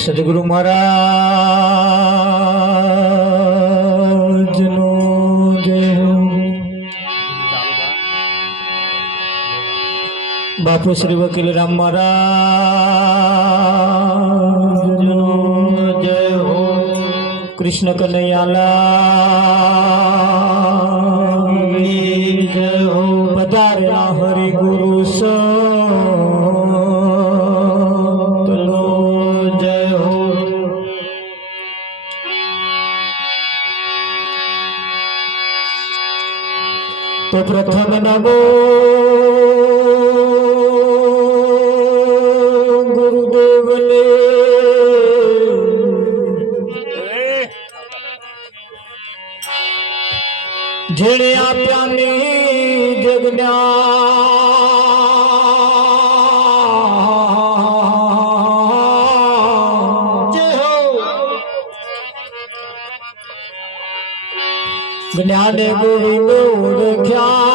સદગુરુ મહારાજનો જય હો। બાપુ શ્રી વકીલ રામ મહારાજનો જય હો। કૃષ્ણ કનૈયાલાલ જય હો। પધાર્યા હરિ ગુરુ સંતનો જય હો। તો પ્રથમ નમો ગુરુદેવને, જેણે આપ્યાની જગન્યા જય હો। જ્ઞાને ગોવિંદ ઓળખ્યા,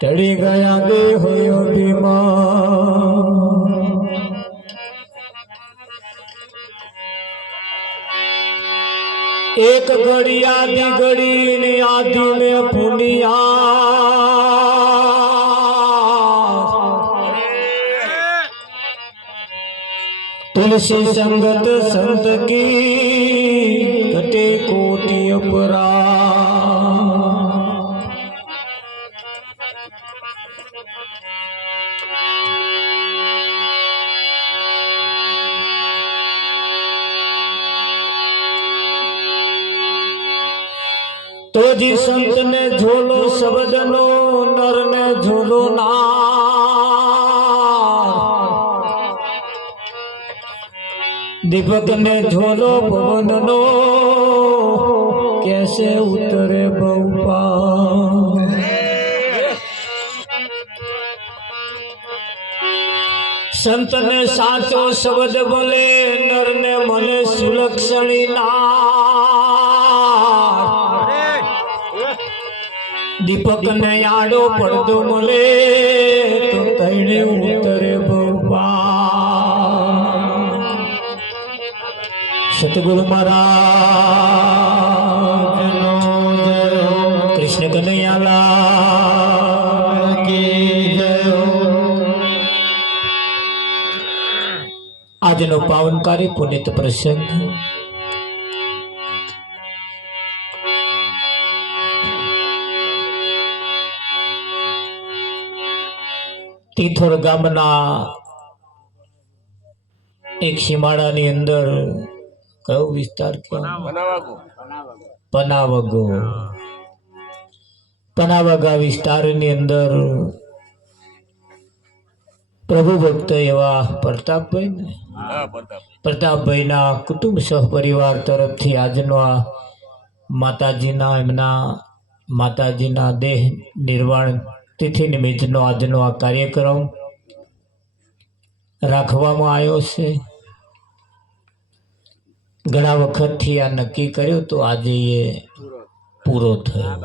ટળી ગયા ગે હોય અભિમાન। એક ઘડી આદિ ઘડી ને આદિ ને પુનિયા, તુલસી સંગત સંત કી ઘटे कोटि अपराध। तो जी संत ने झोलो शब्द नो, नर ने झोलो नार। दीपक ने झोलो पवन नो, कैसे उतरे बहुपार। संत ने साचो शब्द बोले, नर ने मने सुलक्षणी नार। दीपक ने आड़ो पड़दो मले, तो तैणे उतरे बहुपार। सतगुरु महाराजनो जय हो। कृष्ण कन्हैयालाल की जय हो। આજનો પાવનકારી પુનિત પ્રસંગ તીથોર ગામના એક સીમાડાની અંદર, કયો વિસ્તાર પનાવગો, પનાવગા વિસ્તારની અંદર પ્રભુ ભક્ત એવા પ્રતાપભાઈના કુટુંબ સહપરિવાર તરફથી આજનો આ માતાજીના દેહ નિર્વાણ તિથિ નિમિત્તનો આજનો આ કાર્યક્રમ રાખવામાં આવ્યો છે। ઘણા વખતથી આ નક્કી કર્યું તો આજે એ પૂરો થયો,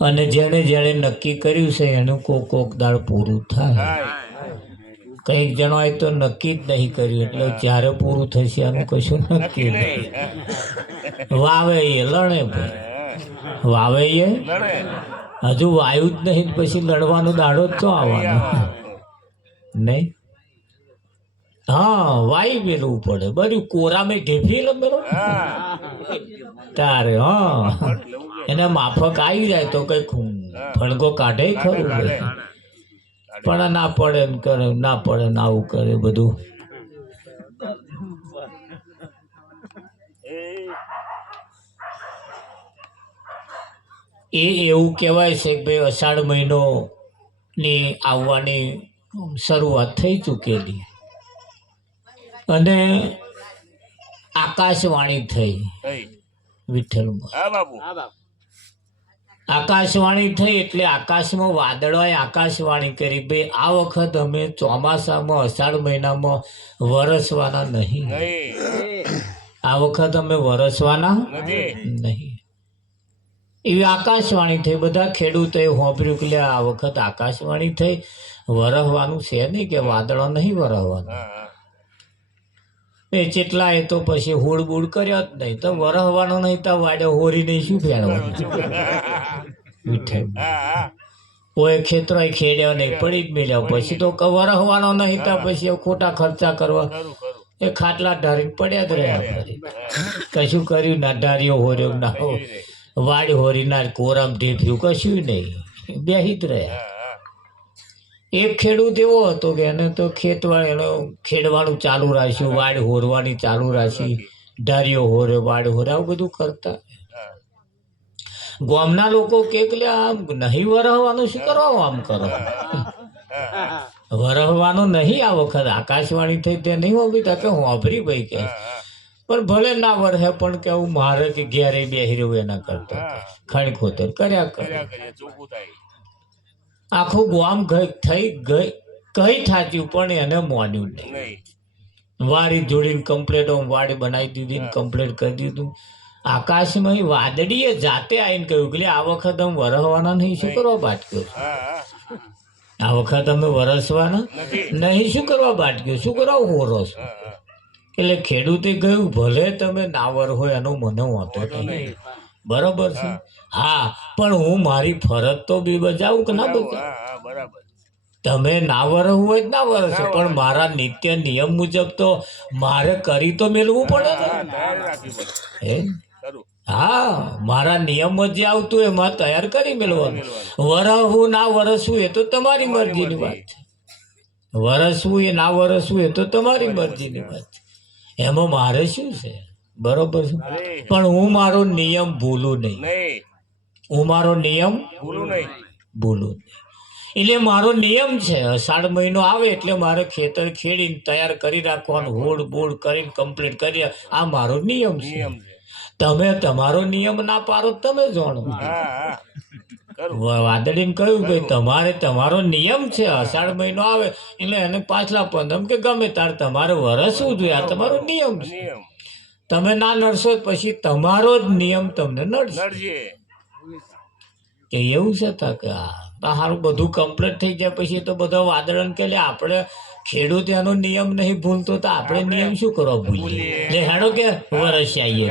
અને જેણે જેણે નક્કી કર્યું છે એનું કોક દાળ પૂરું થાય। કઈક જણાય તો નક્કી જ નહીં કર્યું, એટલે જ્યારે પૂરું થશે આનું કશું નક્કી નહીં। વાવે એ લડે, વાવે એ હજુ વાયુ જ નહીં, પછી લડવાનો દાડો જ તો આવવાનો નહીં। હા, વાઈ મેળવું પડે, બધું કોરામાં ઢેફી લમેલો તારે। હા, એને માફક આવી જાય તો કઈ ફણગો કાઢે ખરું, પણ ના પડે ને કરે, ના પડે ને આવું કરે બધું। એ એવું કહેવાય છે કે ભાઈ અષાઢ મહિનો ની આવવાની શરૂઆત થઈ ચૂકેલી, અને આકાશવાણી થઈ વિઠ્ઠલમાં। આકાશવાણી થઈ એટલે આકાશમાં વાદળોએ આકાશવાણી કરી, ભાઈ આ વખત અમે ચોમાસામાં અષાઢ મહિનામાં વરસવાના નહીં, આ વખત અમે વરસવાના નહીં। એવી આકાશવાણી થઈ. બધા ખેડૂતોએ હોંભર્યું કે લે આ વખત આકાશવાણી થઈ, વરહવાનું છે નહીં, કે વાદળો નહીં વરહવાનું. એ ચેટલા એ તો પછી હુડ બુડ કર્યો જ નહીં, તો વરહવાનો નહીં તો વાડે હોરી નહીં શું ફેરવાનું. કોઈ ખેતરો ખેડ્યો નહીં, પડી જ મેલ્યો. પછી તો વરહવાનો નહીં તો પછી ખોટા ખર્ચા કરવા એ ખાટલા ઢારી પડ્યા જ રહ્યા. કશું કર્યું ના, ઢારીઓ હોર્યો ના, વાડ હોરી ના, કોરામ ઢેફ્યું, કશું નહીં, બેહી જ રહ્યા. એક ખેડૂત એવો હતો કે એને તો ખેડવાનું ચાલુ રાખ્યું, વાડ હોરવાની ચાલુ રાખી, ઢારીઓ હોર્યો, વાડ હોરે, આવું બધું કરતા. ગામના લોકો કે આમ નહીં વરહવાનું, શું કરો આમ કરો, વરહવાનું નહીં આ વખત. આકાશવાણી થઈ તે નહીં હોવી તો કે હોભરી ભાઈ કે, પણ ભલે ના વરહે પણ કેવું મારે કે ઘેરે બેહી રહ્યું એના કરતા ખણ ખોતર કર્યા કરે. આખું ગામ કઈ થાચ્યું પણ એને મોન્યું નહીં. વાડી જોડીને કમ્પ્લેટ વાડી બનાવી દીધી ને કમ્પ્લેટ કરી દીધું. આકાશમાં વાદળીએ જાતે આવીને કહ્યું કે આ વખત અમે વરસવાના નહીં, શું કરવા બાટક્યો? આ વખત અમે વરસવાના નહીં, શું કરવા બાટક્યો, શું કરવા હોરો છો? એટલે ખેડૂતે કહ્યું ભલે તમે ના વર હોય એનો મને વાંધો નહીં, બરોબર છે, હા, પણ હું મારી ફરજ તો બી બજાવું કે ના બજાવું? તમે ના વરસ હોય ના વરસો, પણ મારા નિત્ય નિયમ મુજબ તો મારે કરી તો મેળવું પડે ને. હા, મારા નિયમ જે આવતું એમાં તૈયાર કરી મેળવાનું. વરસવું ના વરસવું એ તો તમારી મરજીની વાત છે. વરસવું એ ના વરસવું એ તો તમારી મરજીની વાત છે. એમાં મારે શું છે? બરોબર છે, પણ હું મારો નિયમ ભૂલું નહીં. હું મારો નિયમ ભૂલું નહીં. એટલે મારો નિયમ છે, અષાઢ મહિનો આવે એટલે મારે ખેતર ખેડીને તૈયાર કરી રાખવાનું, હોડ બોડ કરીને કમ્પ્લીટ કરી, આ મારો નિયમ છે. તમે તમારો નિયમ ના પાડો તમે જાણો. વાદળીને કહ્યું કે તમારે તમારો નિયમ છે, અષાઢ મહિનો આવે એટલે એને પાછલા 15 કે ગમે તાર તમારે વરસવું જોઈએ, આ તમારો નિયમ છે. તમે ના નડશો પછી તમારો જ નિયમ તમને નડશે. કે એવું છે કે સારું બધું કમ્પ્લીટ થઈ જાય પછી તો બધા વાદળન કે આપણે ખેડૂત એનો નિયમ નહીં ભૂલતો તો આપણે નિયમ શું કરવા ભૂલીએ? એટલે હેડો કે વરસી આવીએ.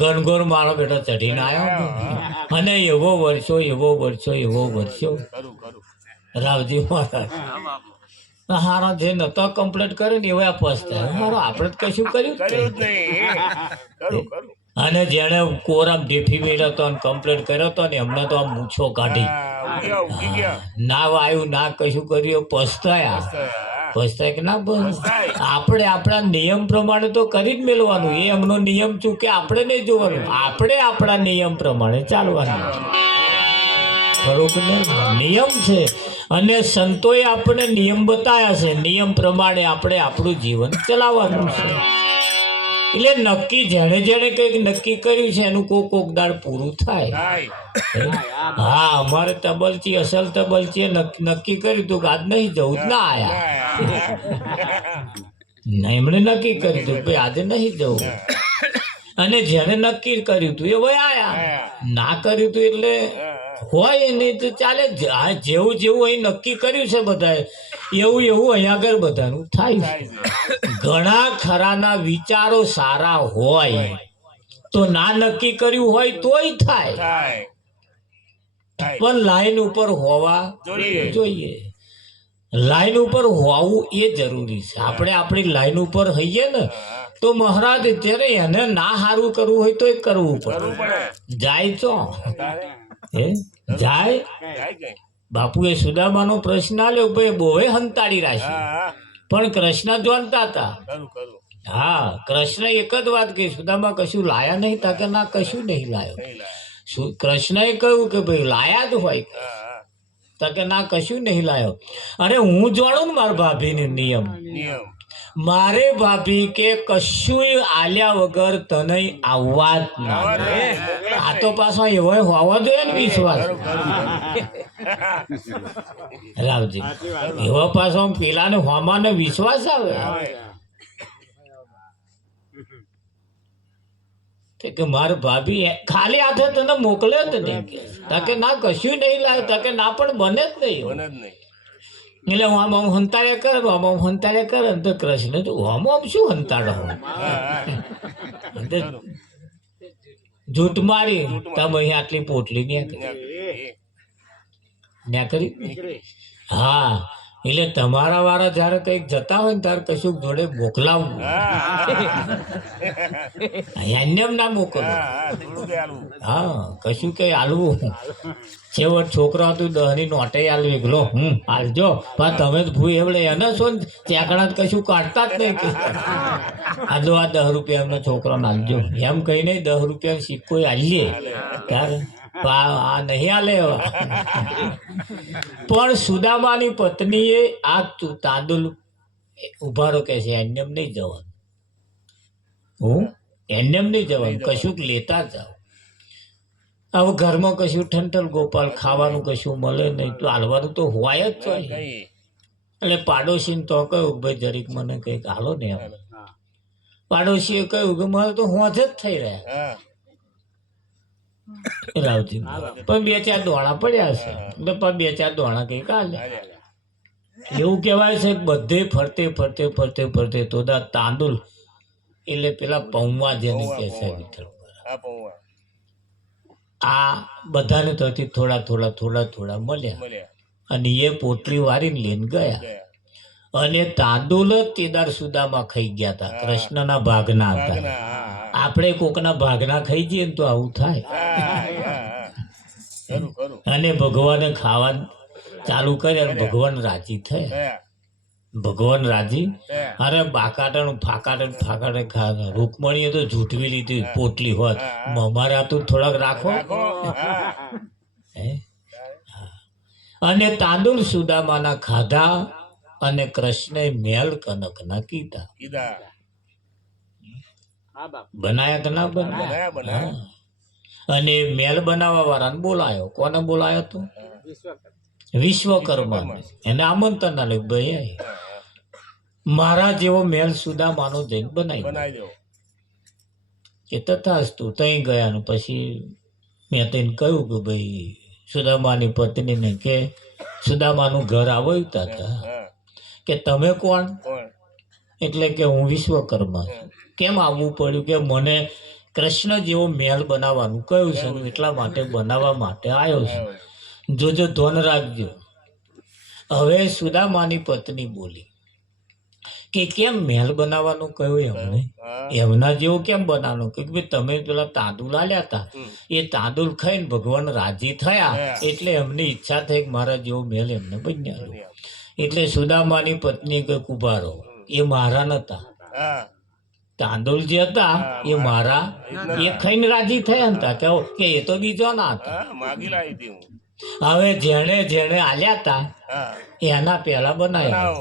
ગણગોર મારો બેટો ચઢીને આવ્યો અને એવો વર્ષો રાવજી મહારાજ હારા જે નતો કમ્પ્લીટ કરે ને એવા પસ્તા મારો આપણે જ કશું કર્યું અને જેને કોરામ ઢેફી મેળ્યો હતો અને કમ્પ્લીટ કર્યો હતો ને એમને તો આમ મૂછો કાઢી ના વાયું ના કશું કર્યું, પસ્તાય કે ના બસ. આપણે આપણા નિયમ પ્રમાણે તો કરી જ મેળવાનું. એ એમનો નિયમ ચૂકે આપણે નહીં જોવાનું, આપણે આપણા નિયમ પ્રમાણે ચાલવાનું. ખરું નિયમ છે અને સંતોએ આપણે નિયમ બતાવ્યા છે, નિયમ પ્રમાણે આપણે આપણું જીવન ચલાવવાનું છે. એટલે નક્કી જેણે જેણે કંઈક નક્કી કર્યું છે એનું કોક દાડ પૂરું થાય. હા, અમારે તબલચી અસલ તબલચીએ નક્કી કર્યું હતું કે આજ નહીં જવું, જ ના આયા. એમણે નક્કી કર્યું હતું ભાઈ આજે નહીં જવું, અને જેને નક્કી કર્યું હતું એ ભાઈ આયા. ના કર્યું હતું એટલે હોય નહીં તો ચાલે. જેવું જેવું અહીં નક્કી કર્યું છે બધાએ એવું અહીંયા આગળ બધાનું થાય છે. ઘણા ખરાના વિચારો સારા હોય તો ના નક્કી કર્યું હોય તોય થાય, પણ લાઈન ઉપર હોવા જોઈએ. લાઈન ઉપર હોવું એ જરૂરી છે. આપણે આપણી લાઈન ઉપર હઈએ ને તો મહારાજ ત્યારે એને ના સારું કરવું હોય તો એ કરવું પડે. જાય તો જાય. બાપુએ સુદામાનો પ્રશ્ન આલ્યો, ભાઈ બોએ હંતાડી રાશી, પણ કૃષ્ણ જાણતા હતા. હા, કૃષ્ણ એક જ વાત કહી, સુદામા કશું લાયા નહીં? તા કે ના કશું નહીં લાયો. કૃષ્ણએ કહ્યું કે ભાઈ લાયા જ હોય, તા કે ના કશું નહીં લાયો. અરે હું જાણું ને મારા ભાભીનો નિયમ. મારે ભાભી કે કશું આલ્યા વગર તને આવવા જ ના. આ તો પાછો એવો હોવો જોઈએ ને વિશ્વાસ. રાવજી એવો પાછો પેલાને હોમાને વિશ્વાસ આવે. કે મારે ભાભી ખાલી હાથે તને મોકલ્યો જ નહીં કે ના કશું નહીં લાવ્યો કે ના પણ બને જ નહીં બને જ નહીં. એટલે હું આમ હંતાડે કરે આમ હંતાડે કરે ને તો કૃષ્ણ તો આમ શું હંતાડો જૂઠ મારી તમે અહીં આટલી પોટલી ન્યા કરી હા એટલે તમારા વાળા જયારે કઈક જતા હોય ને ત્યારે કશું જોડે મોકલાવવું એમ ના મોકલો હા કશું કઈ હાલવું છેવટ છોકરો હતું 10 ની નોટે હાલવી ગલો હાલજો પણ તમે જ ભૂ એવડે એને છો ને ત્યાં કશું કાઢતા જ નહીં આજો આ 10 રૂપિયા એમનો છોકરાને હાલજો એમ કઈ નહીં 10 રૂપિયા સિક્કો હાલીએ ત્યારે આ નહીં હાલે પણ સુદામાની પત્નીએ આ તાંદુલ ઉભારો કે છે એમ નહીં જવાનું હું એમ નહીં જવાનું કશુંક લેતા જાઓ હવે ઘરમાં કશું ઠંઠલ ગોપાલ ખાવાનું કશું મળે નહીં તો હાલવાનું તો હોય જ છે એટલે પાડોશીને તો કહ્યું ભાઈ જરીક મને કંઈક હાલો ને એમ પાડોશીએ કહ્યું કે મારે તો હોજ જ થઈ રહ્યા રાવજી પણ 2-4 દોણા પડ્યા છે એટલે પણ 2-4 દોણા કઈક હાલે એવું કહેવાય છે બધે ફરતે ફરતે ફરતે ફરતે તો તાંદુલ એટલે પેલા પૌવા જેને કે છે વિઠ્ઠલ આ બધાને તોથી થોડા મળ્યા અને એ પોટલી વારીને લઈને ગયા અને તાંદુલ જ તેદાર સુદામાં ખાઈ ગયા હતા કૃષ્ણના ભાગના હતા આપણે કોકના ભાગના ખાઈ જઈએ ને તો આવું થાય અને ભગવાને ખાવા ચાલુ કર્યા ભગવાન રાજી થયા ભગવાન રાજી અરે બાકાટણ ફાકાટણ ખાવા રૂકમણીએ તો જૂઠવી લીધી પોટલી હોત અમારા તો થોડાક રાખો અને તાંદુલ સુદામાના ખાધા અને કૃષ્ણે મેલ કનકના કીધા બનાયા કે ના બનાયા અને મેલ બનાવવા વાળાને બોલાયો કોને બોલાયો તો વિશ્વકર્મા એને આમંત્રણ આલે ભાઈ મારા જેવો મેલ સુદામાનો જઈને બનાવી દો કે તથાસ્તુ તઈ ગયા ને પછી મેં તેને કહ્યું કે ભાઈ સુદામાની પત્નીને કે સુદામાનું ઘર આવતા હતા કે તમે કોણ એટલે કે હું વિશ્વકર્મા છું કેમ આવવું પડ્યું કે મને કૃષ્ણ જેવો મહેલ બનાવવાનું કહ્યું છે એટલા માટે બનાવવા માટે આવ્યો છું જોજો ધ્યાન રાખજો હવે સુદામાની પત્ની બોલી કે કેમ મહેલ બનાવવાનું કહ્યું એમને એમના જેવો કેમ બનાવવાનું કે ભાઈ તમે પેલા તાંદુલ આલ્યા હતા એ તાંદુલ ખાઈને ભગવાન રાજી થયા એટલે એમની ઈચ્છા થઈ કે મારા જેવો મહેલ એમને બન્યા એટલે સુદામાની પત્ની કે કુભારો એ મારા નતા તાંદુલ જે હતા એ મારા એ ખાઈને રાજી થયા હતા કે એ તો બીજો ના હતા હવે જેણે જેણે આલ્યા હતા એના પેલા બનાવ્યા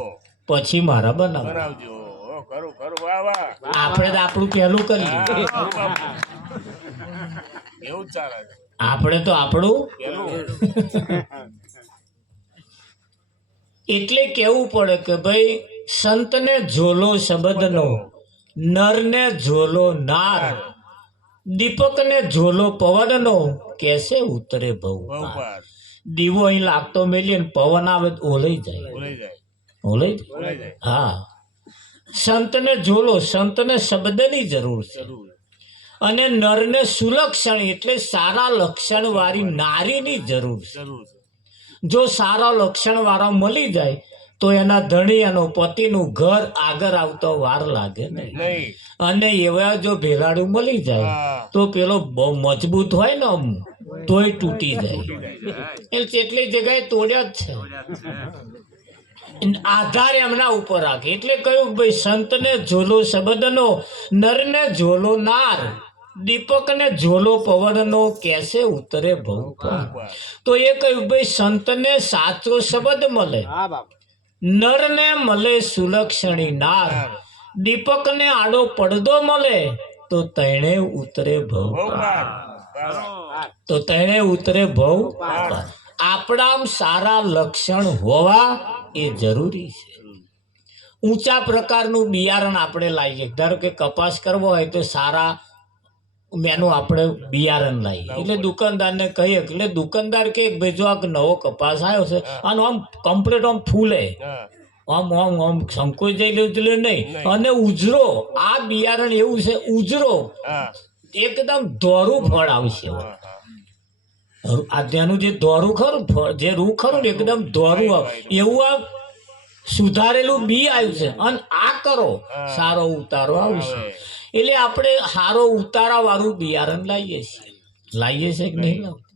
પછી મારા બનાવજો આપણે તો આપણું પહેલું કરી આપણે તો આપણું એટલે કેવું પડે કે ભાઈ સંતને ઝોલો શબ્દનો નરને ઝોલો નાર દીપકને ઝોલો પવનનો કેસે ઉતરે ભવ દીવો અહીં લાગતો મેલી ને પવન આવે ઓલઈ જાય હા સંતને ઝોલો સંતને શબ્દની જરૂર છે અને નરને સુલક્ષણ એટલે સારા લક્ષણ વાળી નારીની જરૂર છે જો સારા લક્ષણ વાળા મળી જાય તો એના ધણી એનો પતિનું ઘર આગળ આવતો વાર લાગે નહીં અને એવા જો ભેલાડું મળી જાય તો પેલો બહુ મજબૂત હોય ને આમ તોય તૂટી જાય એટલી જગ્યાએ તોડ્યા જ છે આધાર એમના ઉપર રાખે એટલે કહ્યું ભાઈ સંતને ઝોલો શબ્દનો નરને ઝોલો નાર દીપકને ઝોલો પવનનો કેસે ઉતરે ભવ તો એ કહ્યું ભાઈ સંતને સાચો શબ્દ મળે નરને મળે સુલક્ષણી નાર દીપકને આડો પડદો મળે તો તણે ઉતરે ભવ આપણા સારા લક્ષણ હોવા એ જરૂરી છે ઊંચા પ્રકારનું બિયારણ આપણે લાવીએ ધારો કે કપાસ કરવો હોય તો સારા મેનું આપણે બિયારણ લાવીએ એટલે દુકાનદારને કહીએ એટલે દુકાનદાર કે ભાઈ જો આ નવો કપાસ આવ્યો છે અને આમ કમ્પ્લીટ આમ ફૂલે આમ આમ આમ સંકોચ જઈ એટલે નહીં અને ઉજરો આ બિયારણ એવું છે ઉજરો એકદમ ધોરું ફળ આવશે આ તેનું જે ધોરું ખરું જે રૂ ખરું ને એકદમ ધોરું આવે એવું આ સુધારેલું બી આવ્યું છે અને આ કરો સારો ઉતારો આવશે એટલે આપણે સારો ઉતારા વાળું બિયારણ લાવીએ છીએ કે નહીં લાવતા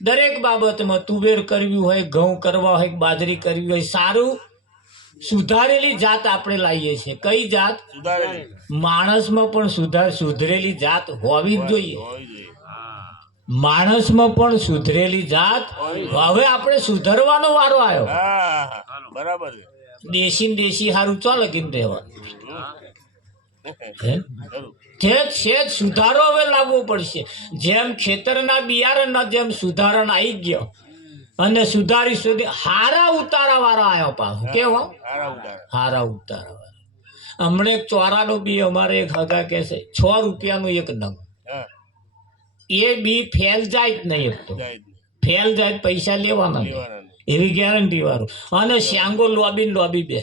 દરેક બાબતમાં તુવેર કરવી હોય ઘઉં કરવા હોય બાજરી કરવી હોય સારું સુધારેલી જાત આપણે લાવીએ છીએ કઈ જાત માણસમાં પણ સુધરેલી જાત હોવી જ જોઈએ માણસમાં પણ સુધરેલી જાત હવે આપણે સુધરવાનો વારો આવ્યો બરાબર દેશી હારું ચાલે કેમ રહેવાનું સુધારો હવે લાવવો પડશે જેમ ખેતરના બિયારણના જેમ સુધારણ આવી ગયો અને સુધારી સુધી હારા ઉતારા વાળા આવ્યો પાછો કેવો હારા ઉતારા વાળા હમણાં એક ચોરાનો બી અમારે એક હગા કે છે 6 રૂપિયાનું એક નંગ એ બી ફેલ જાય જ નહીં એક તો ફેલ જાય પૈસા લેવાના એવી ગેરંટી વાળું અને શ્યાંગો લોબી બે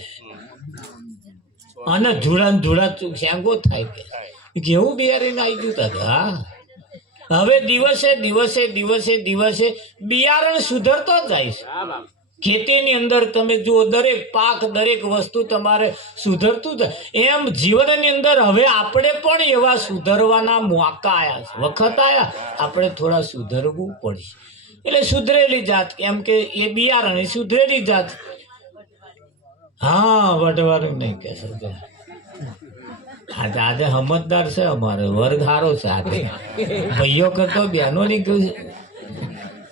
અને ધૂળા શ્યાંગો થાય કે કેવું બિયારણ આવી ગયું તા હા હવે દિવસે બિયારણ સુધરતો જાય છે ખેતીની અંદર તમે જુઓ દરેક પાક દરેક વસ્તુ તમારે સુધરતું જાય એમ જીવનની અંદર હવે આપણે પણ એવા સુધરવાના મોકા આવ્યા છે વખત આવ્યા આપણે થોડા સુધરવું પડશે એટલે સુધરેલી જાત કેમ કે એ બિયારણ એ સુધરેલી જાત હા વટવાનું નહીં કે આજે સમજદાર છે અમારે વર્ગ સારો છે આજે ભાઈઓ કરતો બહેનો ની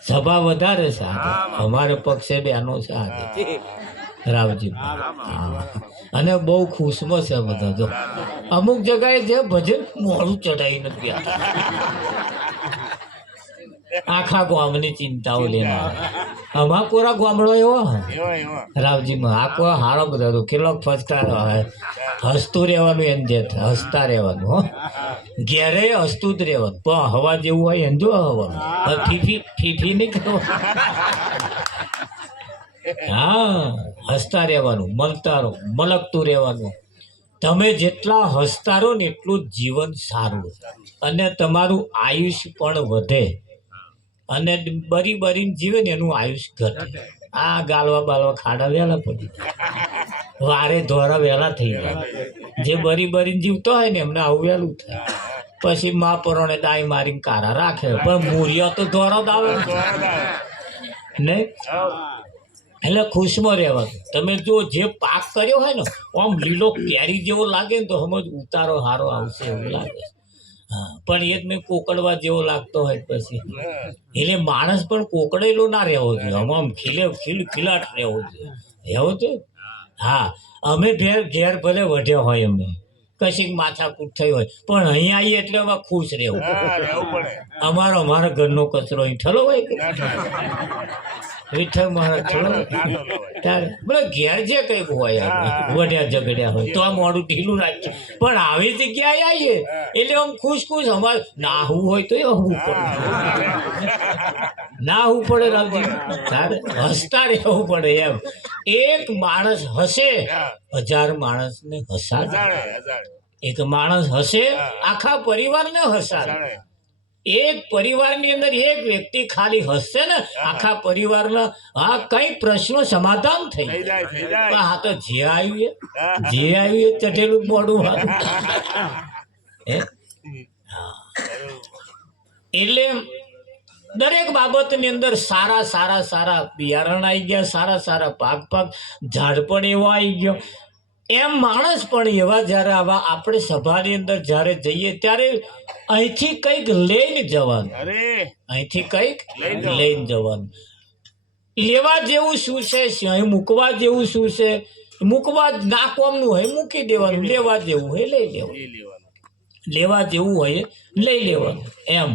સભા વધારે છે આજે અમારે પક્ષે બહેનો છે આજે રાવજી અને બહુ ખુશમાં છે બધા જો અમુક જગ્યાએ જે ભજન મોડું ચડાવી નથી આખા ગામની ચિંતાઓ લઈને અમા કોરા ગામડો એવો રાવજીમાં આ કોઈ હારો બધા તો કેટલો ફસતા હસતું રહેવાનું એમ જે હસતા રહેવાનું હો ઘેરે હસતું જ રહેવાનું પણ હવા જેવું હોય એમ જો હવાનું ફીફી નહીં કરવાનું હા હસતા રહેવાનું મલકતું રહેવાનું તમે જેટલા હસતા રહો ને એટલું જીવન સારું અને તમારું આયુષ્ય પણ વધે અને બરીને જીવે ને એનું આયુષ્ય ઘટે આ ગાલવા બાલવા ખાડા વહેલા પડી વારે ધોરા વહેલા થઈ જાય જે બરીને જીવતો હોય ને એમને આવું વહેલું થાય પછી મા પરોણે દાઈ મારીને કારા રાખે પણ મૂર્યો તો ધોરો જ આવે ને એટલે ખુશમાં રહેવાનું તમે જો જે પાક કર્યો હોય ને આમ લીલો કેરી જેવો લાગે ને તો સમજ ઉતારો હારો આવશે એવું લાગે હા પણ એ જ મેં કોકડવા જેવો લાગતો હોય પછી એટલે માણસ પણ કોકડેલો ના રહેવો જોઈએ આમ ખીલાટ રહેવો જોઈએ રહેવો જોઈએ હા અમે ઘેર ભલે વઢ્યા હોય અમે કશીક માથાકૂટ થઈ હોય પણ અહીંયા આવીએ એટલે અમે ખુશ રહેવું અમારા ઘરનો કચરો અહીં ઠલો હોય વિઠ્ઠલ મહારાજ ત્યારે બોલે ઘેર જે કંઈક હોય વઢ્યા ઝઘડ્યા હોય તો આ મોડું ઢીલું રાખીએ પણ આવી જગ્યાએ આવીએ એટલે આમ ખુશ અમારે નાહવું હોય તો એ હવું પડે નાહવું પડે રામજી તારે હસતા રહેવું પડે એમ એક માણસ હસે 1000 માણસને હસાડે એક માણસ હસે આખા પરિવારને હસાડે એક પરિવારની અંદર એક વ્યક્તિ ખાલી હસશે ને આખા પરિવારના હા કઈ પ્રશ્નો સમાધાન થઈ જાય હા તો જે આવ્યું ચઢેલું મોડું એટલે દરેક બાબતની અંદર સારા બિયારણ આવી ગયા સારા પાક ઝાડ પણ એવો આવી ગયો એમ માણસ પણ એવા જ્યારે આવા આપણે સભાની અંદર જ્યારે જઈએ ત્યારે અહીંથી કંઈક લઈને જવાનું લેવા જેવું શું છે અહીં મૂકવા જેવું શું છે મૂકવા ના કોમનું હોય મૂકી દેવાનું લેવા જેવું હોય લઈ લેવાનું એમ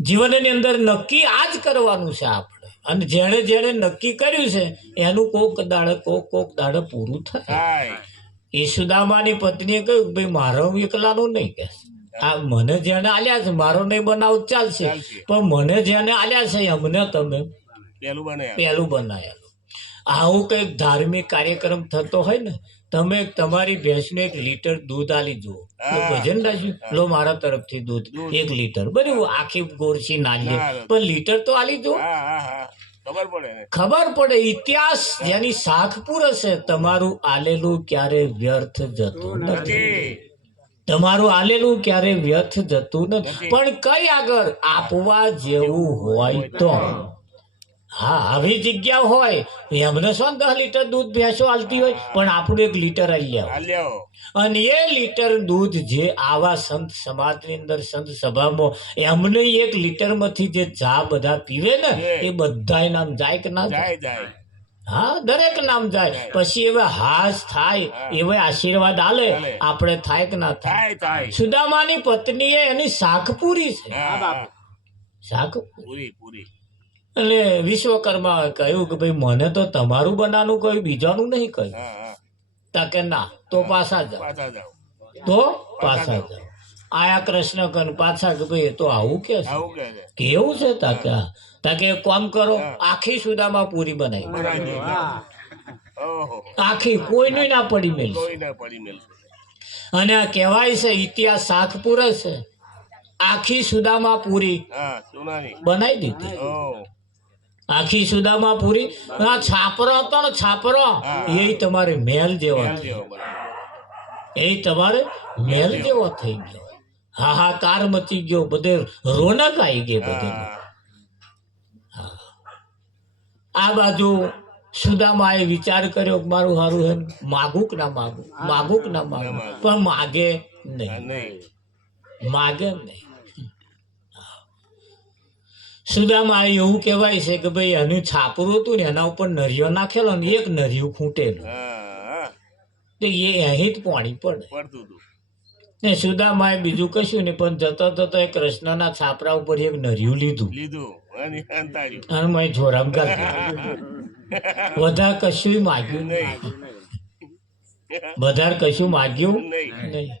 જીવનની અંદર નક્કી આ જ કરવાનું છે આપણે અને જેણે નક્કી કર્યું છે એનું કોક દાડે પૂરું થાય. યશોદામાની પત્નીએ કહ્યું ભાઈ મારો એકલાનું નહીં કે આ મને જેને આલ્યા છે મારો નહીં બનાવું ચાલશે, ચાલશે. પણ મને જેને આલ્યા છે અમને તમે પેલું બને પહેલું બનાવેલું. આવું કંઈક ધાર્મિક કાર્યક્રમ થતો હોય ને, તમે તમારી ભેંસને 1 લીટર દૂધ આલી જુઓ. હા. ભજન રાખ્યું લો મારા તરફથી દૂધ દૂધ. 1 લીટર, બરાબર આખી ગોરસી ના લે, ના. પણ લીટર તો આલી જુઓ. હા હા હા ખબર પડે ને ખબર પડે ઇતિહાસ જેની શાખ પૂરશે તમારું આલેલું ક્યારે વ્યર્થ જતું નથી. નથી તમારું આલેલું ક્યારે વ્યર્થ જતું નથી. નથી. પણ કઈ આગળ આપવા જેવું હોય તો, હા આવી જગ્યા હોય એમને શું 10 લીટર દૂધ ભેંસો આલતી હોય, પણ આપણું 1 લીટર આલી આવો. આલ્યો અને એ લીટર દૂધ જે આવા સંત સમાજની અંદર સંત સભામાં એમને 1 લીટરમાંથી જે ચા બધા પીવે ને એ બધાય નામ જાય કે ના જાય? જાય જાય હા દરેક નામ જાય. પછી એવા હાસ થાય, એવા આશીર્વાદ આલે, આપણે થાય કે ના થાય? થાય થાય સુદામાની પત્નીએ એની શાખ પૂરી છે, હા હા શાખ. પૂરી પૂરી એટલે વિશ્વકર્મા કહ્યું કે ભાઈ મને તો તમારું બનાનું કહ્યું, બીજાનું નહીં કહ્યું. હા હા તા કે ના તો પાછા જાઓ, પાછા જાઓ તો પાછા જાઓ. આયા કૃષ્ણ કન પાછા કે ભાઈ એ તો આવું કે છે, આવું કે છે કેવું છે? તા કે એક કામ કરો, આખી સુદામા પૂરી બનાવી, બનાવી દેજો. ઓહો આખી કોઈનું ના પડી મેલ. કોઈ ના પડી મેલશે અને આ કહેવાય છે ઇતિહાસ શાખ પૂરે છે, આખી સુદામા પૂરી હા સોનાની બનાવી દીધી. ઓહ આખી સુદામા પૂરી. આ છાપરો હતો ને છાપરો, એ તમારે મહેલ જેવો મેલ થયો, જેવો બનાવ્યો. એ તમારે મહેલ જેવો થઈ ગયો. હાહાકાર મચી ગયો, બધે રોનક આવી ગઈ બધે. હા આ બાજુ સુદામાએ વિચાર કર્યો કે મારું હારું એમ માગું કે ના માગું, માગું કે ના માગું, પણ માગે હા, નહીં, નહીં માગે નહીં. સુદામા એવું કહેવાય છે કે ભાઈ એનું છાપરું હતું ને એના ઉપર નરિયો નાખેલો ને 1 નરિયું ખૂટેલું, હા તો એ અહીં જ પાણી પડે. પડતું હતું ને સુદામાએ બીજું કશું નહીં, પણ જતો જતો એ કૃષ્ણના છાપરા ઉપર 1 નરિયું લીધું લીધું અને અંતાડ્યું અને મેં જોરામ કરી વધારે કશું માગ્યું નહીં, વધારે કશું માગ્યું નહીં નહીં.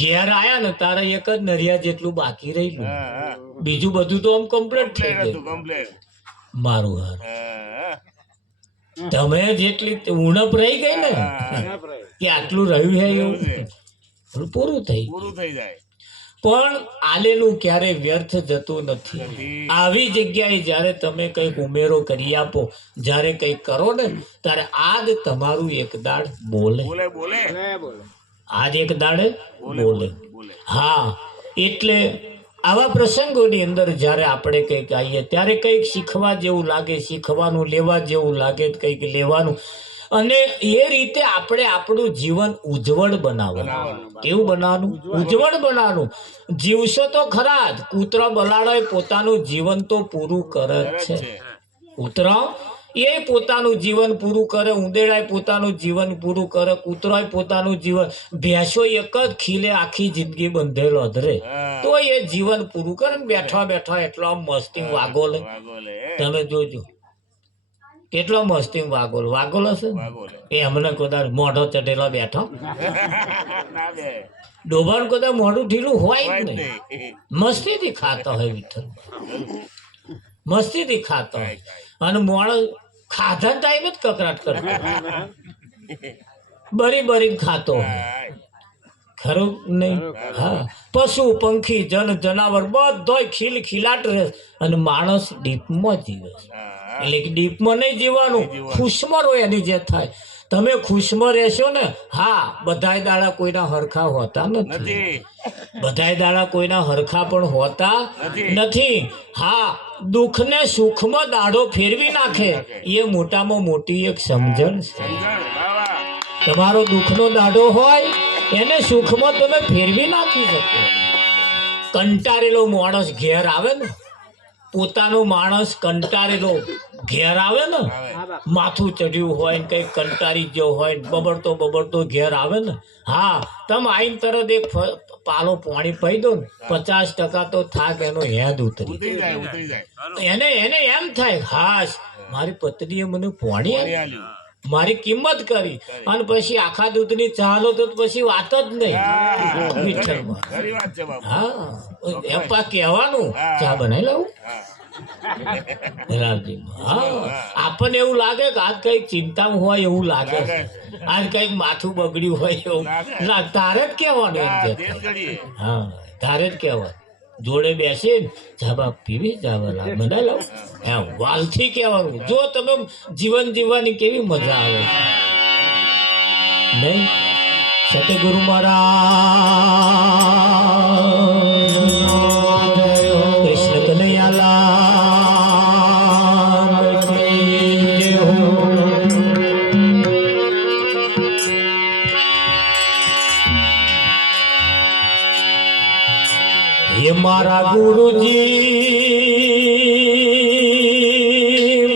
ઘેર આયા ને તારે 1 જ નરિયા જેટલું બાકી રહ્યું, હા હા બીજું બધું તો આમ કમ્પ્લીટ થઈ કમ્પ્લેટ ગયું. હતું કમ્પ્લેટ મારું હાર હા તમે જેટલી ઉણપ રહી ગઈ ને કે આટલું રહ્યું છે એવું છે. એવું પૂરું થઈ ગયું. પૂરું થઈ જાય પણ આલેલું ક્યારે વ્યર્થ જતું નથી. નથી. આવી જગ્યાએ જ્યારે તમે કંઈક ઉમેરો કરી આપો, જ્યારે કંઈક કરો ને ત્યારે આજ તમારું એક દાડ બોલે, બોલે બોલે આજ એક દાડે બોલે બોલે. બોલે હા એટલે આવા પ્રસંગોની અંદર જ્યારે આપણે કંઈક આવીએ ત્યારે કંઈક શીખવા જેવું લાગે, શીખવાનું લેવા જેવું લાગે, કંઈક લેવાનું, અને એ રીતે આપણે આપણું જીવન ઉજ્જવળ બનાવવાનું. કેવું બનાવવાનું? ઉજ્જવળ બનાવવાનું. જીવશો તો ખરા જ, કૂતરો બલાડો પોતાનું જીવન તો પૂરું કરે જ છે. છે કૂતરો એ પોતાનું જીવન પૂરું કરે, ઉંદેડાય પોતાનું જીવન પૂરું કરે, કૂતરોય પોતાનું જીવન, ભેંસો એક જ ખીલે આખી જિંદગી બંધેલો ધરે હા. તો એ જીવન પૂરું કરે ને બેઠા બેઠા એટલો આમ મસ્તી વાગોલે. વાગોલે તમે જોજો કેટલો મસ્તી વાગોલ વાગોલ હશે. વાગોલે એ અમને કોદાર મોઢો ચઢેલો બેઠો, ના બે ડોબાણ કોદાર મોઢું ઢીલું હોય જ હોય જ નહીં, નહીં મસ્તીથી ખાતો હોય વિઠ્ઠલ, મસ્તીથી ખાતો હોય. અને મોણસ ખાધા ટાઈમે જ કકરાટ કરતો, બરી બરી ખાતો હોય, હાય. ખરું નહીં? હા, પશુ પંખી જન જનાવર બધોય ખીલ ખીલાટ રહે, અને માણસ ડીપમાં જીવે છે. હા એટલે કે ડીપમાં નહીં જીવવાનું, ખુશમાં રહો એની જે થાય. તમે ખુશમાં રહેશો ને, હા બધાય દાડા કોઈના હરખા હોતા નથી, નથી બધાય દાડા કોઈના હરખા પણ હોતા નથી. નથી. હા દુઃખને સુખમાં દાડો ફેરવી નાખે એ મોટામાં મોટી એક સમજણ છે. સમજણ બાવા તમારો દુઃખનો દાડો હોય એને સુખમાં તમે ફેરવી નાખી શકો. કંટાળેલો માણસ ઘેર આવે ને, પોતાનો માણસ કંટાળેલો ઘેર આવે ને, આવે માથું ચડ્યું હોય ને કંઈક કંટાળી ગયો હોય ને બબડતો ઘેર આવે ને, હા તમે આઈને તરત એક પાલો પાણી પી દો ને 50% તો થાક એનો હેદ ઉતરી ઉતરી જાય એને એને એમ થાય હાશ મારી પત્નીએ મને પાણી પાણી આલ્યું. આલ્યું મારી કિંમત કરી અને પછી આખા દૂધની ચા લો તો પછી વાત જ નહીં હા, વિઠ્ઠલમાં. ખરી વાત છે બાપુ. હા એમ પા કહેવાનું ચા બનાવી લાવું હા. રામજીમાં. હા આપણને એવું લાગે કે આજ કઈક ચિંતામાં હોય એવું લાગે છે. આજ કઈક માથું બગડ્યું હોય એવું લાગે. તારે જ કહેવાનું એમ હા, કે દેશ ઘડીએ. હા તારે જ કહેવાનું જોડે બેસીને જાબા પીવી જાબા બનાવી લાવું એમ વાલથી કહેવાનું. જો તમે જીવન જીવવાની કેવી મજા આવે નહીં. સતગુરુ મહારાજ કૃષ્ણ કનૈયાલાલ કી જય હો. હે મારા ગુરુજી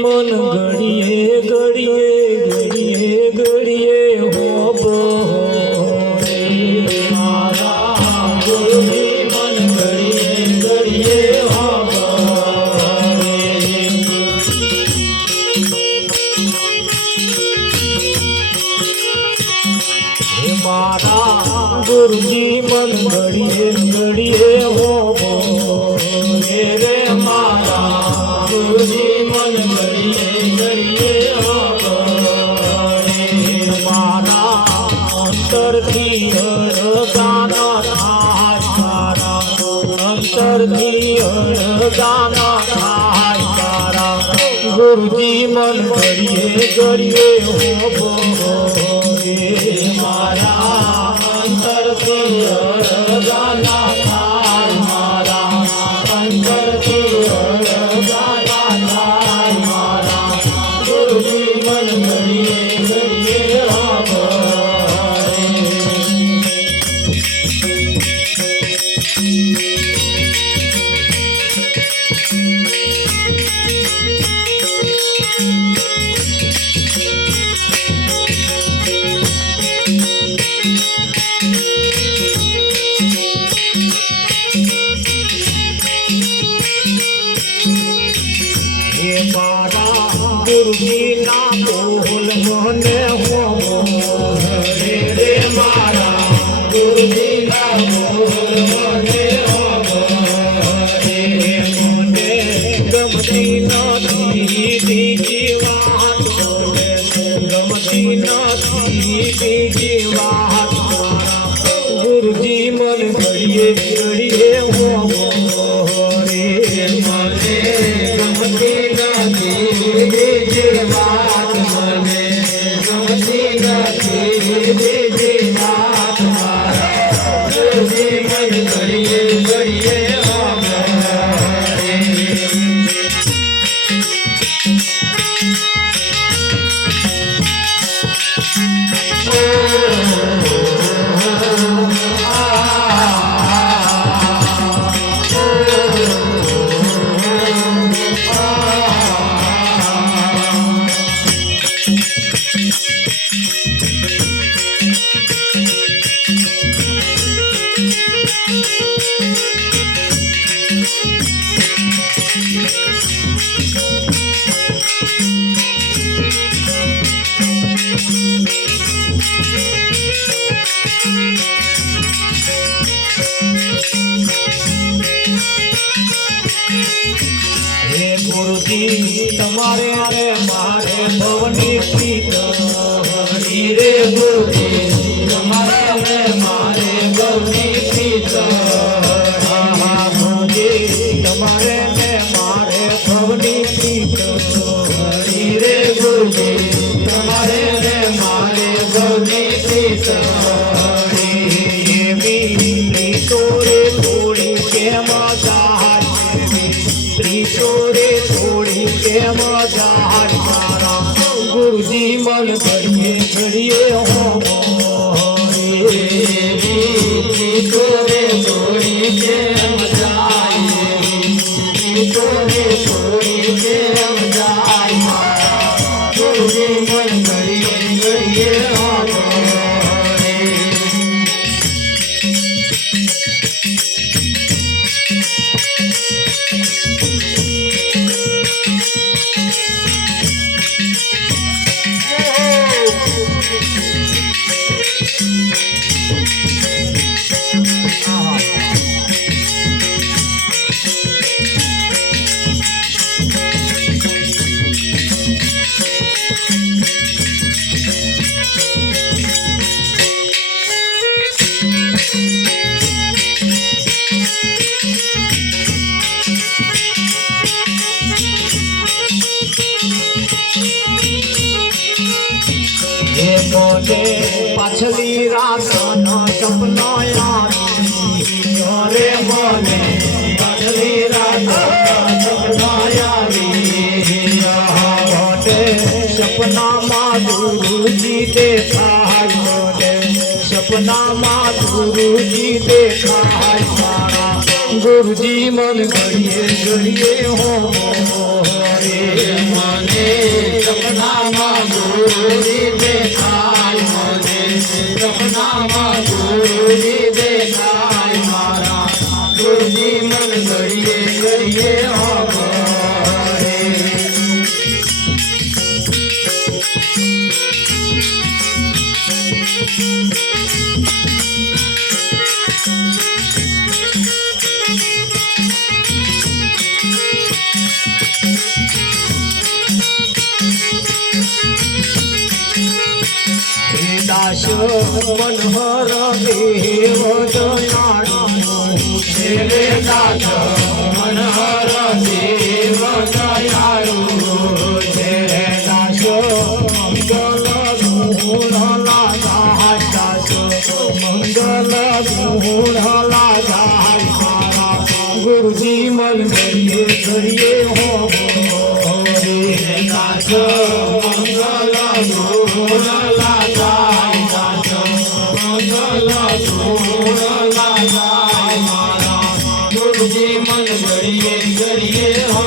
મન ઘડીએ ઘડીએ ઘડીએ ઘડીએ હો બોરે. મારા ગુરુજી મન ઘડીએ ઘડીએ હો બોરે. હે મારા ગુરુજી મન ઘડીએ ઘડીએ હો બોરે રે. મારા ગુરુજી મન ઘડીએ ઘડીએ હો બોરે. મારા અંતરથી અણગાન થાય તારા અંતરથી અણગાન થાય તારા ગુરુજી મન ઘડીએ ઘડીએ હો બોરે. મારા અંતરથી અણગાન થાય મારા અંતરથી અણગાન થાય મારા ગુરુજી મન ઘડીએ ઘડીએ હો બોરે. હે મારા ગુરુજી ના બોલ મને હો બોરે રે. મારા ગુરુજી ના બોલ મને હો બોરે. મને ગમતી નથી બીજી વાત બોલે. ગમતી નથી બીજી વાત મારા ગુરુજી મન ઘડીએ ઘડીએ હો બોરે. મને ગમતી નથી બીજી વાત મને ગમતી નથી બીજી વાત મારા ગુરુજી મન ઘડીએ ઘડીએ હો બોરે. હે ગુરુજી તમારે રે મારે ભવની પ્રીત હરી રે. ગુરુજી તમારે રે મારે ભવની પ્રીત. હા ગુરુજી તમારે ને મારે ભવની પ્રીત હરી રે. ગુરુજી તમારે ને મારે ભવની પ્રીત હરી. એવી પ્રીતો રે થોડી કેમ જાય પ્રીતો રે થોડી કેમ જાય મારા ગુરુજી મન ઘડીએ ઘડીએ હો બોરે. પ્રીતો રે થોડી કેમ જાય પ્રીતો રે થોડી કેમ જાય મારા ગુરુજી મન ઘડીએ ઘડીએ હો બોરે. પાછલી રાતના સપના આવી રે મને પાછલી રાતના સપના આવી સપનામાં ગુરુજી દેખાય મને સપનામાં ગુરુજી દેખાય મારા ગુરુજી મન ઘડીએ ઘડીએ હો રે મને સપનામાં ગુરુજી દેખાય મને સપનામાં ગુરુજી દેખાય મારા ગુરુજી મન ઘડીએ ઘડીએ હો રે દાસ મનહર દેવ દયાળુ રે દાસ મનહર દેવ દયાળુ રે દાસ મંગલ ગુણ લાગા દાસ મંગલ ગુણ લાગા મારા ગુરુજી મન ઘડીએ ઘડીએ હો રે દાસ મંગલ ગુણ ગુરુજી મન ઘડીએ ઘડીએ હો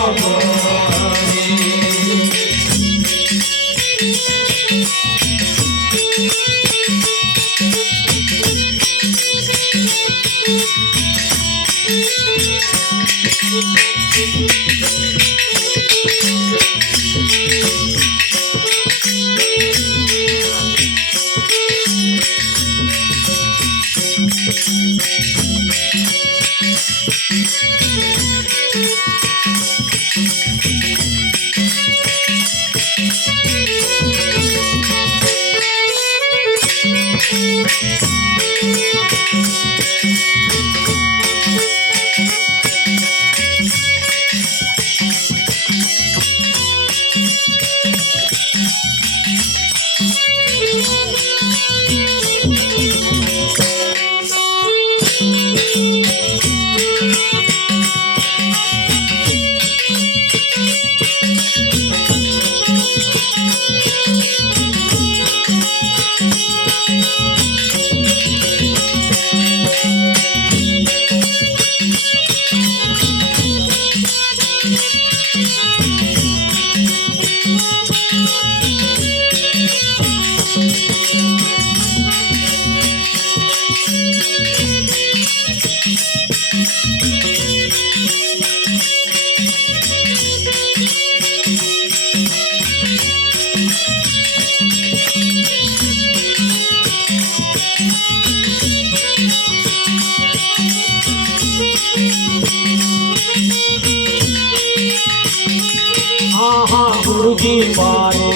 ગુરુજી મારે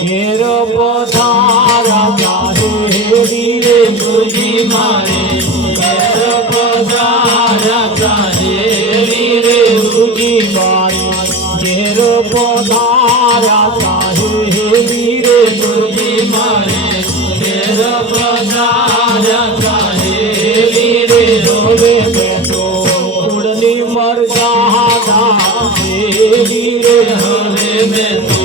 ઘેર પધારા ચારે રે ગુરુજી મારે ઘેર પધારા ચારે રે ગુરુજી મારે ઘેર પધારા ચારે રે ગુરુજી મારે ઘેર પધારા ચારે રે રોવે બેઠો ઉડની મરજા દેવી રે હવે મેં તો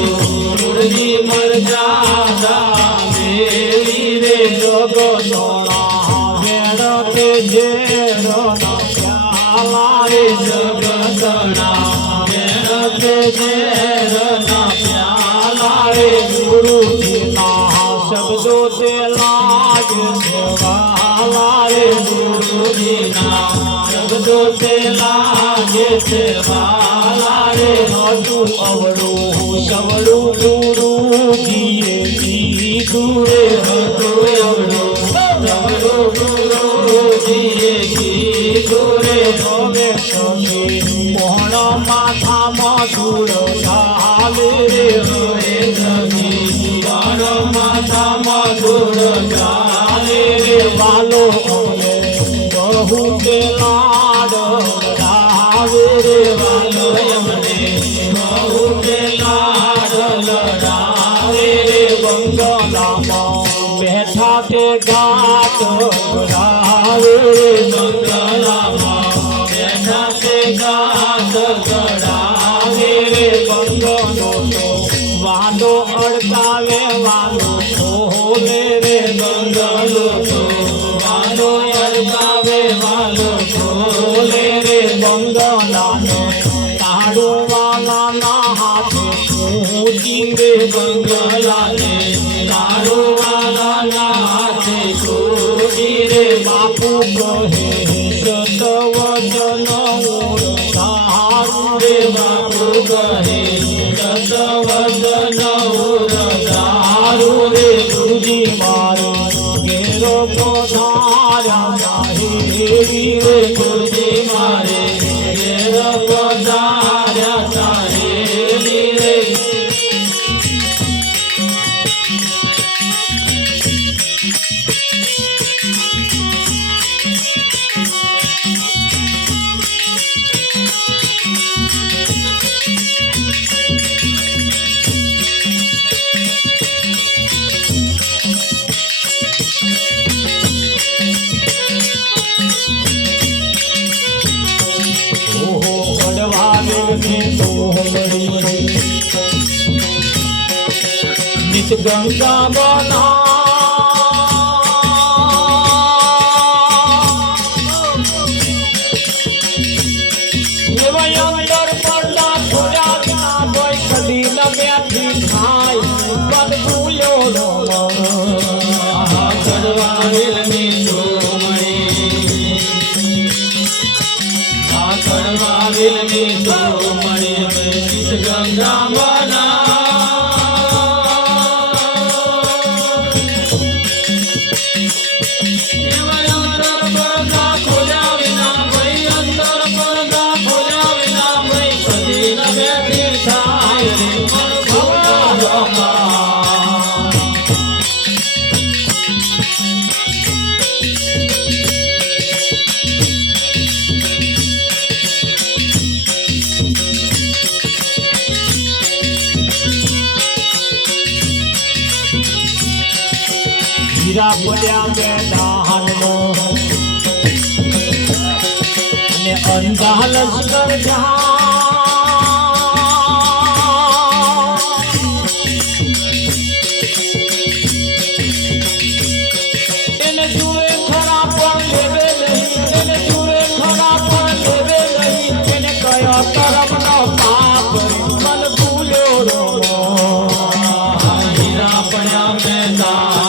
મુરજી મરજા દેવી રે જગતોણા વેણતે જેરો પ્યાલા રે જગતોણા વેણતે જેરો પ્યાલા રે ગુરુજીના શબ્દો તે લાગે વાલા રે ગુરુજીના શબ્દો તે લાગે છે વાલા રે હતું અવળું સવળું ગુરુજીએ કીધું રે હતું અવળું સવળું ગુરુજીએ કીધું રે હવે સખી કોણ માથામાં ધૂળ ચાલે રે હવે સખી કોણ માથામાં ધૂળ ચાલે રે વાલો બહુ તે લાડ રાવે રે વાલો અમને બહુ તે લાડ લડાવે રે બંગલામાં બેઠા તે ઘાટ ગળાવે બંગલામાં બેઠા તે ઘાટ ગળાવે રે બંગલો તો વાંદો અડકાવે વાંદો ખોલે રે બંગલો તો વાંદો અડકાવે વાંદો ખોલે રે બંગલાનો તાળું વાલાના હાથે ઊંચી રે બંગલાને તાળું વાલાના હાથે ઊંચી રે બાપુ કહે સતવચન ઉરધારું રે બાપુ કહે સતવચન ઉરધારું રે ગુરુજી મારે ઘેરો પધાર્યા હેરી રે ગુરુજી મારે ઘેરો પધાર્યા હેરી રે नित गंगा बना अंदर पड़ना थोड़ा बिना कोई कदी न बैठी खाई पद भूलो गंगा बना હીરા બોલ્યા મેદાન નો અને અંધા લશ્કર એને જુએ ખરા પણ લેવે નહીં એને જુએ ખરા પણ લેવે નહીં એને કયો કરમ નો પાપ મન ભૂલ્યો રો હીરા પડ્યા મેદાન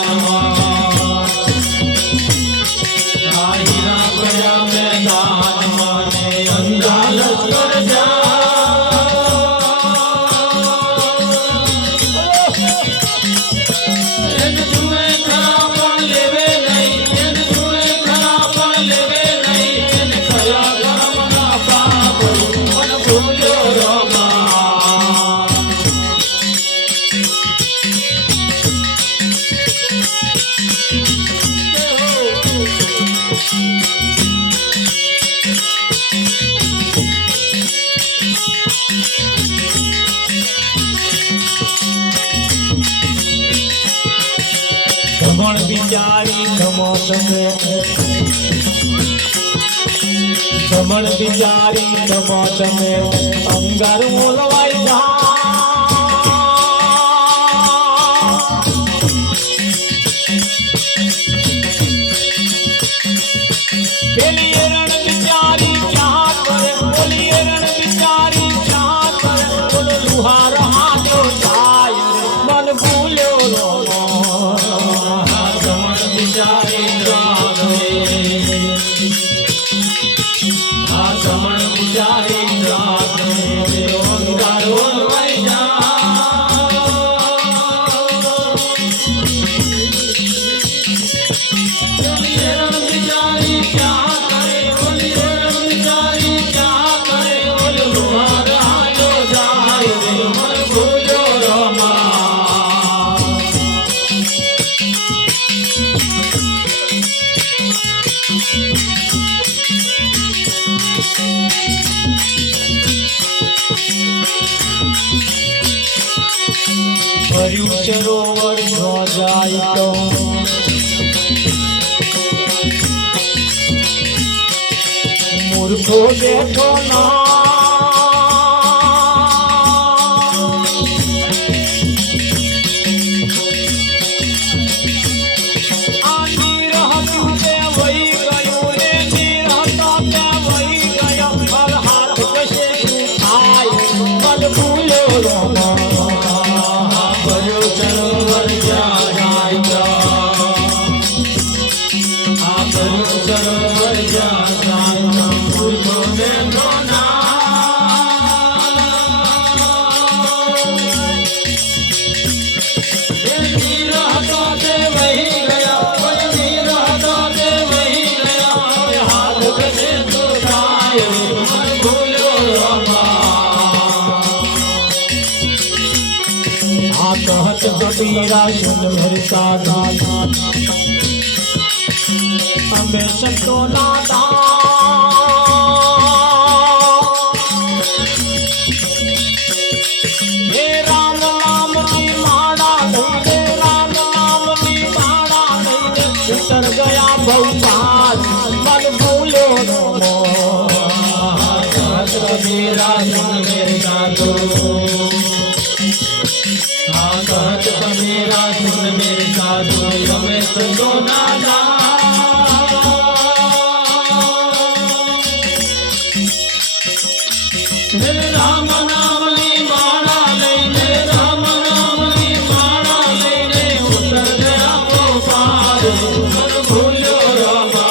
ધમણ બિચારી ધમો તમે ધમણ બિચારી ધમો તમે અંગાર બોલવાઈ જા પેલી રણ બિચારી ક્યાં કરે બોલી રણ બિચારી ક્યાં કરે બોલો લુહાર હાથો જાય મન ભૂલ્યો રો ભર્યું સરોવર ન જાય તો બેઠો બેઠો ના कबीरा सुन मेरे सादा हमें संतो नादा हे राम नाम की माड़ा लैने राम नाम की माड़ा लैने उतर गया भगवान मन भूलो कबीरा सुन मेरे साधो मेरा सुन मेरे साधु हमें संतो नादा राम नाम ली माड़ा लैने राम नाम ली माड़ा लैने उतर गया गोपाल मन भूलो रामा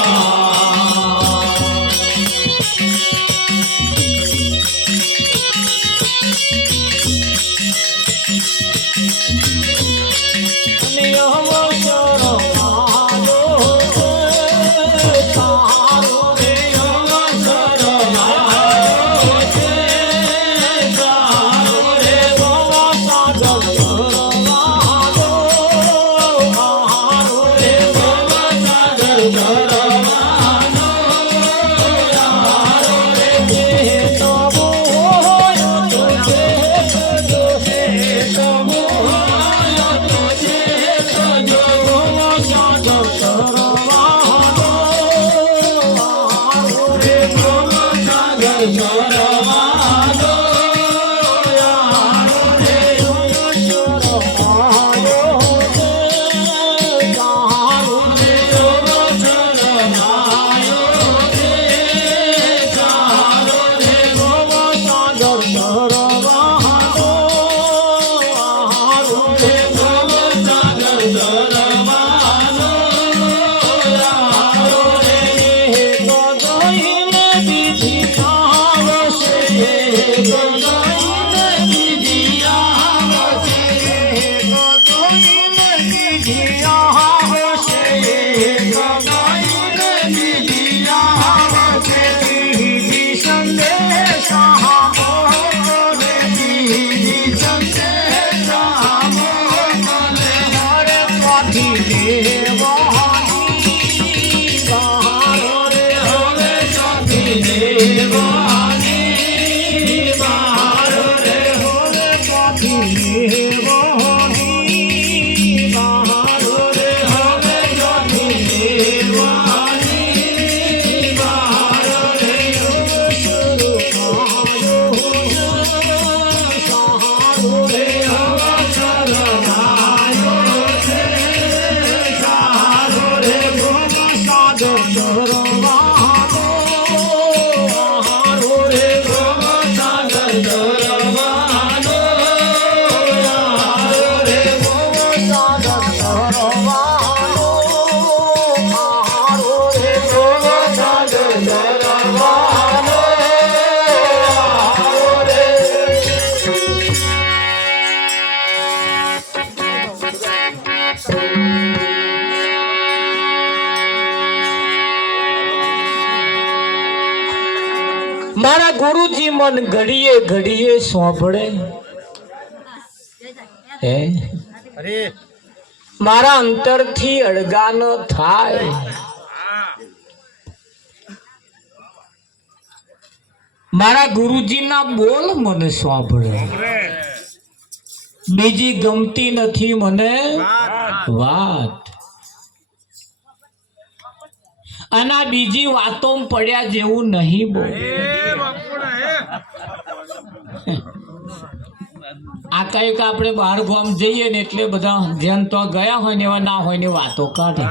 મારા ગુરુજી મન ઘડીએ ઘડીએ સોંભળે હે મારા અંતરથી અળગા ન થાય મારા ગુરુજીના બોલ મને સોંભળે બીજી ગમતી નથી મને વાત અને આ બીજી વાતો પડ્યા જેવું નહીં બહુ. આ કઈક આપણે બહાર ગામ જઈએ ને એટલે બધા જેમ તો ગયા હોય ને એવા ના હોય ને વાતો કાઢે.